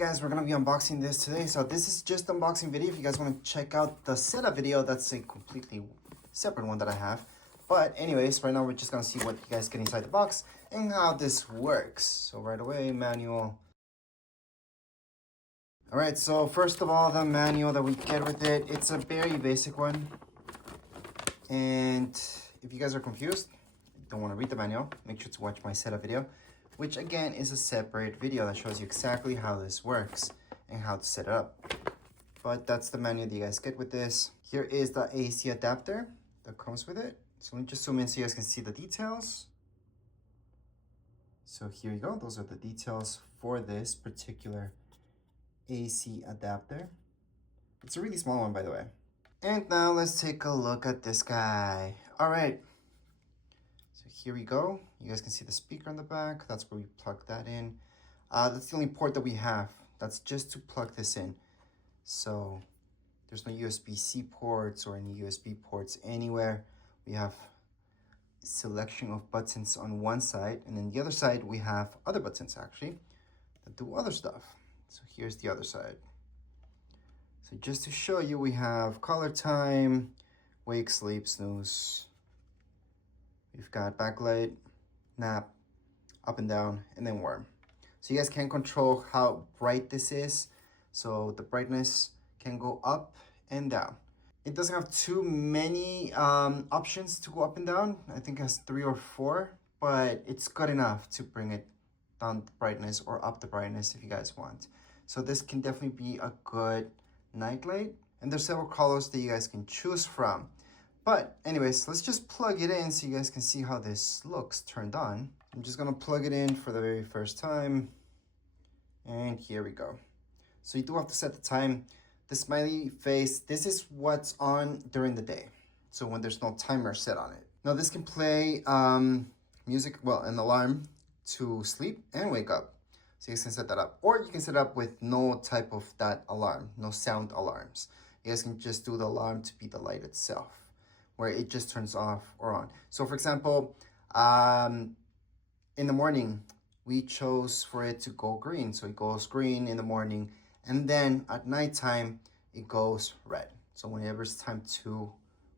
guys, we're gonna be unboxing this today. So this is just unboxing video. If you guys want to check out the setup video, that's a completely separate one that I have. But anyways, right now we're just gonna see what you guys get inside the box and how this works. So right away, manual. All right, so first of all, the manual that we get with it, it's a very basic one. And if you guys are confused, don't want to read the manual, make sure to watch my setup video, which again is a separate video that shows you exactly how this works and how to set it up. But that's the manual that you guys get with this. Here is the AC adapter that comes with it. So let me just zoom in so you guys can see the details. So here you go, those are the details for this particular AC adapter. It's a really small one, by the way. And now let's take a look at this guy. All right. So here we go. You guys can see the speaker on the back. That's where we plug that in. That's the only port that we have. That's just to plug this in. So there's no USB-C ports or any USB ports anywhere. We have a selection of buttons on one side, and then the other side we have other buttons actually that do other stuff. So here's the other side. So just to show you, we have color time, wake, sleep, snooze. We've got backlight, nap, up and down, and then warm. So you guys can control how bright this is. So the brightness can go up and down. It doesn't have too many options to go up and down. I think it has 3 or 4, but it's good enough to bring it down the brightness or up the brightness if you guys want. So this can definitely be a good nightlight. And there's several colors that you guys can choose from. But anyways, let's just plug it in so you guys can see how this looks turned on. I'm just gonna plug it in for the very first time. And here we go. So you do have to set the time. The smiley face, this is what's on during the day. So when there's no timer set on it. Now this can play music, well, an alarm to sleep and wake up. So you guys can set that up. Or you can set up with no type of that alarm, no sound alarms. You guys can just do the alarm to be the light itself, where it just turns off or on. So for example, in the morning, we chose for it to go green. So it goes green in the morning, and then at nighttime, it goes red. So whenever it's time to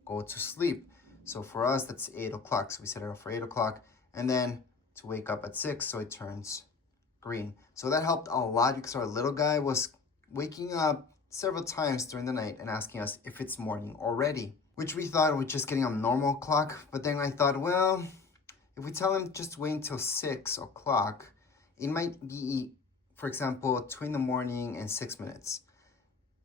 go to sleep. So for us, that's 8 o'clock. So we set it up for 8 o'clock, and then to wake up at 6, so it turns green. So that helped a lot because our little guy was waking up several times during the night and asking us if it's morning already, which we thought was just getting a normal clock. But then I thought, well, if we tell him just wait until 6 o'clock, it might be, for example, 2 in the morning and 6 minutes.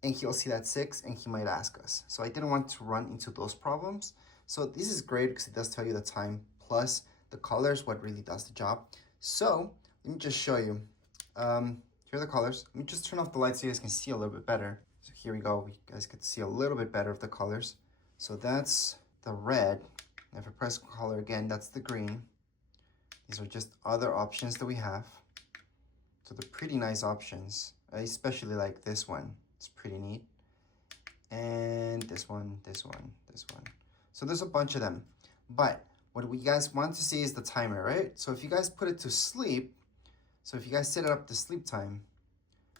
And he'll see that 6 and he might ask us. So I didn't want to run into those problems. So this is great because it does tell you the time plus the colors, what really does the job. So let me just show you. Here are the colors. Let me just turn off the lights so you guys can see a little bit better. So here we go. You guys can see a little bit better of the colors. So that's the red. And if I press color again, that's the green. These are just other options that we have. So they're pretty nice options. I especially like this one. It's pretty neat. And this one, this one, this one. So there's a bunch of them. But what we guys want to see is the timer, right? So if you guys put it to sleep, so if you guys set it up to sleep time,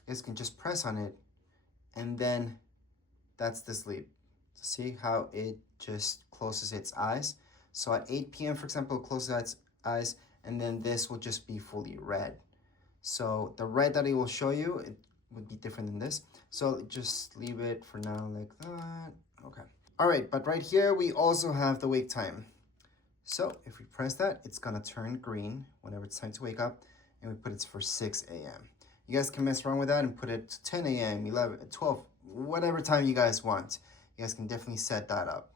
you guys can just press on it, and then that's the sleep. See how it just closes its eyes? So at 8 p.m., for example, it closes its eyes, and then this will just be fully red. So the red that it will show you, it would be different than this. So just leave it for now like that. Okay. All right, but right here, we also have the wake time. So if we press that, it's gonna turn green whenever it's time to wake up, and we put it for 6 a.m. You guys can mess around with that and put it to 10 a.m., 11, 12, whatever time you guys want. You guys can definitely set that up.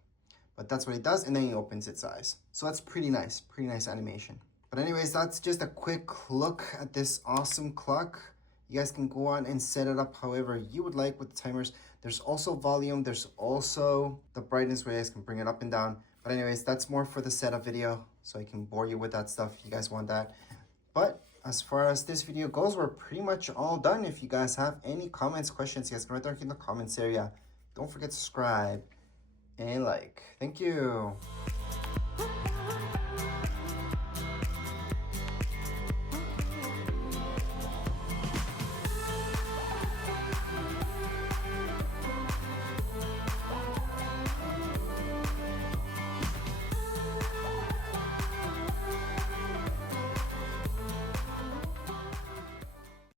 But that's what it does, and then it opens its eyes. So that's pretty nice animation. But anyways, that's just a quick look at this awesome clock. You guys can go on and set it up however you would like with the timers. There's also volume, there's also the brightness where you guys can bring it up and down. But anyways, that's more for the setup video, so I can bore you with that stuff if you guys want that. But as far as this video goes, we're pretty much all done. If you guys have any comments, questions, you guys can write down in the comments area. Don't forget to subscribe and like. Thank you.